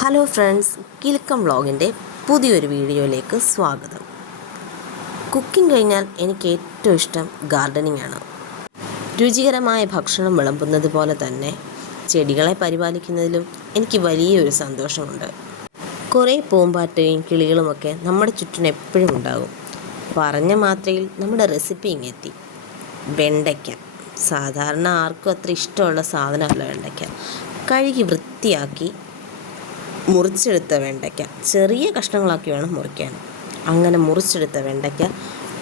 Hello friends, Kilukkam വ്ളോഗിൻ്റെ പുതിയൊരു വീഡിയോയിലേക്ക് സ്വാഗതം. കുക്കിംഗ് കഴിഞ്ഞാൽ എനിക്ക് ഏറ്റവും ഇഷ്ടം ഗാർഡനിങ് ആണ്. രുചികരമായ ഭക്ഷണം വിളമ്പുന്നത് പോലെ തന്നെ ചെടികളെ പരിപാലിക്കുന്നതിലും എനിക്ക് വലിയൊരു സന്തോഷമുണ്ട്. കുറേ പൂമ്പാറ്റയും കിളികളുമൊക്കെ നമ്മുടെ ചുറ്റിനും എപ്പോഴും ഉണ്ടാകും. പറഞ്ഞ മാത്രയിൽ നമ്മുടെ റെസിപ്പി ഇങ്ങെത്തി. വെണ്ടയ്ക്ക. സാധാരണ ആർക്കും അത്ര ഇഷ്ടമുള്ള സാധനമല്ല വെണ്ടയ്ക്ക. കഴുകി വൃത്തിയാക്കി മുറിച്ചെടുത്ത വെണ്ടയ്ക്ക ചെറിയ കഷ്ണങ്ങളാക്കി വേണം മുറിക്കാൻ. അങ്ങനെ മുറിച്ചെടുത്ത വെണ്ടയ്ക്ക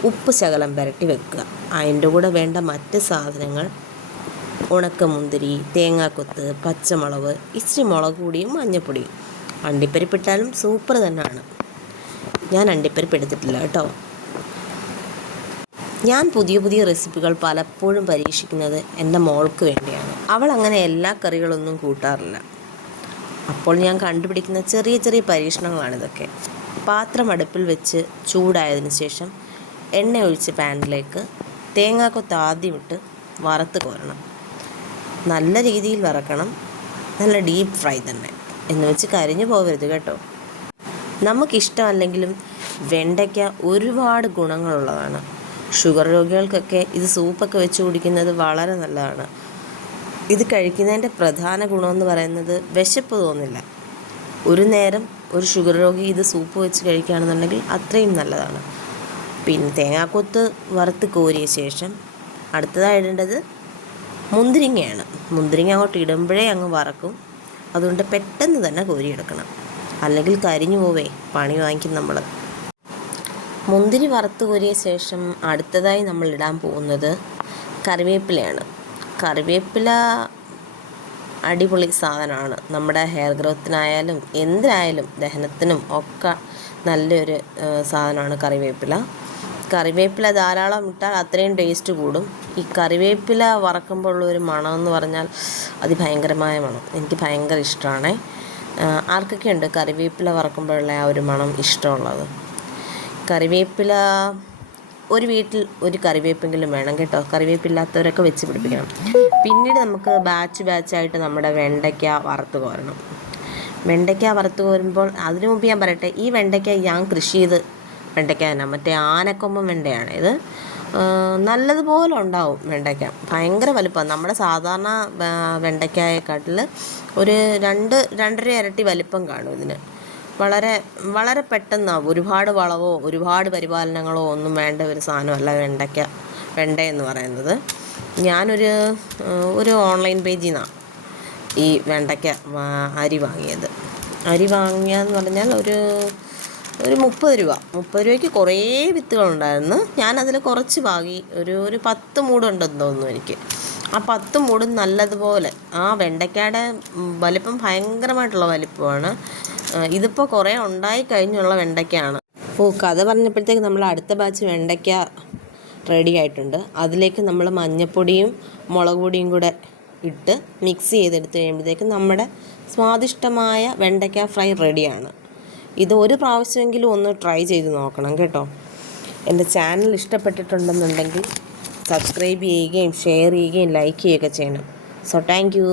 ഉപ്പ് ശകലം പുരട്ടി വെക്കുക. അതിൻ്റെ കൂടെ വേണ്ട മറ്റ് സാധനങ്ങൾ ഉണക്കമുന്തിരി, തേങ്ങാക്കൊത്ത്, പച്ചമുളക്, ഇച്ചിരി മുളക് പൊടിയും മഞ്ഞൾപ്പൊടിയും. അണ്ടിപ്പരിപ്പിട്ടാലും സൂപ്പർ തന്നെയാണ്. ഞാൻ അണ്ടിപ്പരിപ്പ് എടുത്തിട്ടില്ല കേട്ടോ. ഞാൻ പുതിയ പുതിയ റെസിപ്പികൾ പലപ്പോഴും പരീക്ഷിക്കുന്നത് എൻ്റെ മോൾക്ക് വേണ്ടിയാണ്. അവൾ അങ്ങനെ എല്ലാ കറികളൊന്നും കൂട്ടാറില്ല. അപ്പോൾ ഞാൻ കണ്ടുപിടിക്കുന്ന ചെറിയ ചെറിയ പരീക്ഷണങ്ങളാണിതൊക്കെ. പാത്രം അടുപ്പിൽ വെച്ച് ചൂടായതിനു ശേഷം എണ്ണ ഒഴിച്ച് പാനിലേക്ക് തേങ്ങാക്കൊത്ത് ആദ്യം ഇട്ട് വറുത്ത് കോരണം. നല്ല രീതിയിൽ വറക്കണം, നല്ല ഡീപ്പ് ഫ്രൈ തന്നെ, എന്ന് വെച്ച് കരിഞ്ഞു പോകരുത് കേട്ടോ. നമുക്കിഷ്ടമല്ലെങ്കിലും വെണ്ടയ്ക്ക ഒരുപാട് ഗുണങ്ങളുള്ളതാണ്. ഷുഗർ രോഗികൾക്കൊക്കെ ഇത് സൂപ്പൊക്കെ വെച്ച് കുടിക്കുന്നത് വളരെ നല്ലതാണ്. ഇത് കഴിക്കുന്നതിൻ്റെ പ്രധാന ഗുണമെന്ന് പറയുന്നത് വിശപ്പ് തോന്നില്ല. ഒരു നേരം ഒരു ഷുഗർ രോഗി ഇത് സൂപ്പ് വെച്ച് കഴിക്കുകയാണെന്നുണ്ടെങ്കിൽ അത്രയും നല്ലതാണ്. പിന്നെ തേങ്ങാക്കൊത്ത് വറുത്ത് കോരിയ ശേഷം അടുത്തതായി ഇടേണ്ടത് മുന്തിരിങ്ങയാണ്. മുന്തിരിങ്ങ അങ്ങോട്ട് ഇടുമ്പോഴേ അങ്ങ് വറക്കും. അതുകൊണ്ട് പെട്ടെന്ന് തന്നെ കോരിയെടുക്കണം, അല്ലെങ്കിൽ കരിഞ്ഞു പോവേ, പണി വാങ്ങിക്കും നമ്മൾ. മുന്തിരി വറുത്ത് കോരിയ ശേഷം അടുത്തതായി നമ്മൾ ഇടാൻ പോകുന്നത് കറിവേപ്പിലയാണ്. കറിവേപ്പില അടിപൊളി സാധനമാണ്. നമ്മുടെ ഹെയർ ഗ്രോത്തിനായാലും എന്തിനായാലും ദഹനത്തിനും ഒക്കെ നല്ലൊരു സാധനമാണ് കറിവേപ്പില. കറിവേപ്പില ധാരാളം ഇട്ടാൽ അത്രയും ടേസ്റ്റ് കൂടും. ഈ കറിവേപ്പില വറക്കുമ്പോൾ ഉള്ളൊരു മണമെന്ന് പറഞ്ഞാൽ അതിഭയങ്കരമായ മണം. എനിക്ക് ഭയങ്കര ഇഷ്ടമാണ്. ആർക്കൊക്കെ ഉണ്ട് കറിവേപ്പില വറക്കുമ്പോഴുള്ള ആ ഒരു മണം ഇഷ്ടമുള്ളത്? കറിവേപ്പില ഒരു വീട്ടിൽ ഒരു കറിവേപ്പെങ്കിലും വേണം കേട്ടോ. കറിവേപ്പില്ലാത്തവരൊക്കെ വെച്ച് പിടിപ്പിക്കണം. പിന്നീട് നമുക്ക് ബാച്ചായിട്ട് നമ്മുടെ വെണ്ടയ്ക്ക വറുത്ത് കോരണം. വെണ്ടയ്ക്ക വറുത്ത് കോരുമ്പോൾ അതിനു മുമ്പ് ഞാൻ പറയട്ടെ, ഈ വെണ്ടയ്ക്ക ഞാൻ കൃഷി ചെയ്ത് വെണ്ടയ്ക്ക തന്നെ, മറ്റേ ആനക്കൊമ്പൻ വെണ്ടയാണ് ഇത്. നല്ലതുപോലെ ഉണ്ടാവും വെണ്ടയ്ക്ക. ഭയങ്കര വലുപ്പമാണ്. നമ്മുടെ സാധാരണ വെണ്ടയ്ക്കയെക്കാട്ടിൽ ഒരു 2-2.5 ഇരട്ടി വലിപ്പം കാണും ഇതിന്. വളരെ വളരെ പെട്ടെന്നാവും. ഒരുപാട് വളവോ ഒരുപാട് പരിപാലനങ്ങളോ ഒന്നും വേണ്ട ഒരു സാധനമല്ല വെണ്ട എന്ന് പറയുന്നത്. ഞാനൊരു ഓൺലൈൻ പേജിൽ നിന്നാണ് ഈ വെണ്ടയ്ക്ക അരി വാങ്ങിയത്. അരി വാങ്ങിയെന്ന് പറഞ്ഞാൽ ഒരു 30 രൂപയ്ക്ക് കുറേ വിത്തുകളുണ്ടായിരുന്നു. ഞാനതിൽ കുറച്ച് വാങ്ങി. ഒരു 10 മൂടുണ്ടെന്ന് തോന്നുന്നു എനിക്ക്. ആ 10 മൂടും നല്ലതുപോലെ. ആ വെണ്ടയ്ക്കയുടെ വലിപ്പം ഭയങ്കരമായിട്ടുള്ള വലിപ്പമാണ്. ഇതിപ്പോൾ കുറേ ഉണ്ടായി കഴിഞ്ഞുള്ള വെണ്ടയ്ക്കയാണ്. കഥ പറഞ്ഞപ്പോഴത്തേക്ക് നമ്മൾ അടുത്ത ബാച്ച് വെണ്ടയ്ക്ക റെഡി ആയിട്ടുണ്ട്. അതിലേക്ക് നമ്മൾ മഞ്ഞൾപ്പൊടിയും മുളക് പൊടിയും കൂടെ ഇട്ട് മിക്സ് ചെയ്തെടുത്ത് കഴിയുമ്പോഴത്തേക്ക് നമ്മുടെ സ്വാദിഷ്ടമായ വെണ്ടയ്ക്ക ഫ്രൈ റെഡിയാണ്. ഇത് ഒരു പ്രാവശ്യമെങ്കിലും ഒന്ന് ട്രൈ ചെയ്ത് നോക്കണം കേട്ടോ. എൻ്റെ ചാനൽ ഇഷ്ടപ്പെട്ടിട്ടുണ്ടെന്നുണ്ടെങ്കിൽ സബ്സ്ക്രൈബ് ചെയ്യുകയും ഷെയർ ചെയ്യുകയും ലൈക്ക് ചെയ്യുകയൊക്കെ ചെയ്യണം. So thank you.